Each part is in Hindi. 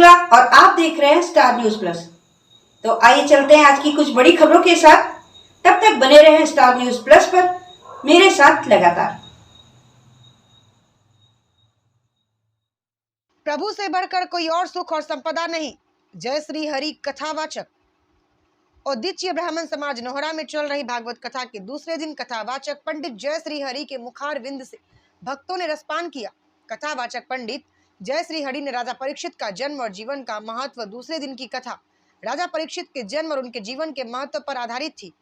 शुक्ला और आप देख रहे हैं स्टार न्यूज प्लस। तो आइए चलते हैं आज की कुछ बड़ी खबरों के साथ। तब तक बने रहें स्टार न्यूज प्लस पर मेरे साथ लगातार। प्रभु से बढ़कर कोई और सुख और संपदा नहीं। जय श्री हरि कथावाचक। औदिच्य ब्राह्मण समाज नोहरा में चल रही भागवत कथा के दूसरे दिन कथावाचक पंडित जय श्री हरि के मुखार विंद से भक्तों ने रसपान किया। कथावाचक पंडित जय श्री हरि ने राजा परीक्षित का जन्म और जीवन का महत्व, दूसरे दिन की कथा राजा परीक्षित के जन्म और उनके जीवन के महत्व पर आधारित थी।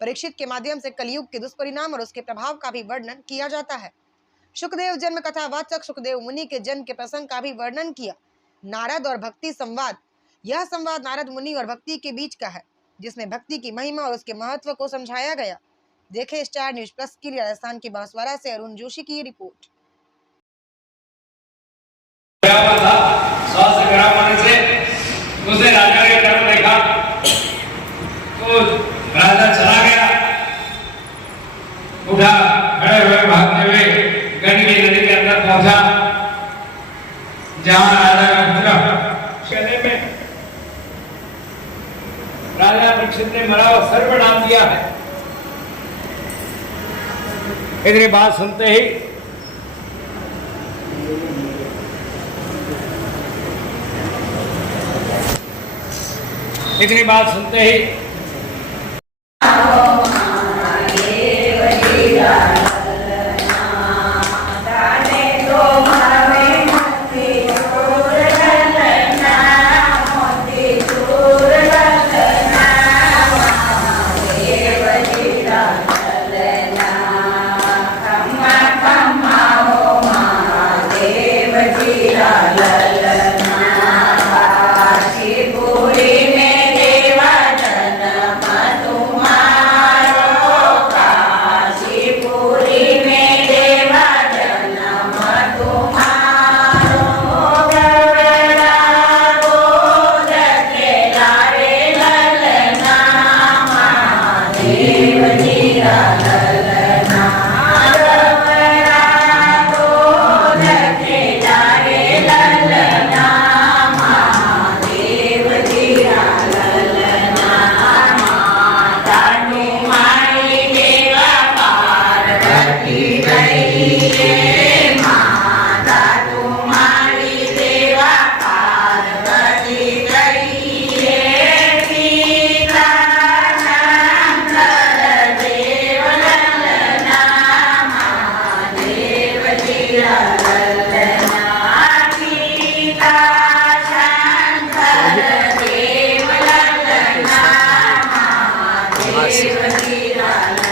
परीक्षित के माध्यम से कलयुग के दुष्परिणाम और उसके प्रभाव का भी वर्णन किया जाता है। सुखदेव जन्म कथावाचक सुखदेव मुनि के जन्म के प्रसंग का भी वर्णन किया। नारद और भक्ति संवाद। यह संवाद नारद मुनि और भक्ति के बीच का है, जिसमें भक्ति की महिमा और उसके महत्व को समझाया गया। देखें स्टार न्यूज प्लस के लिए राजस्थान की बांसवाड़ा से अरुण जोशी की रिपोर्ट। उसे राजा के तरफ देखा तो राजा चला गया, उठा, खड़े हुए भागते हुए गंडकी नदी के अंदर पहुंचा, जहां राजा का पुत्र कहने में राजा परीक्षित ने मरा हुआ सर्प डाल दिया है। इतनी बात सुनते ही Gracias.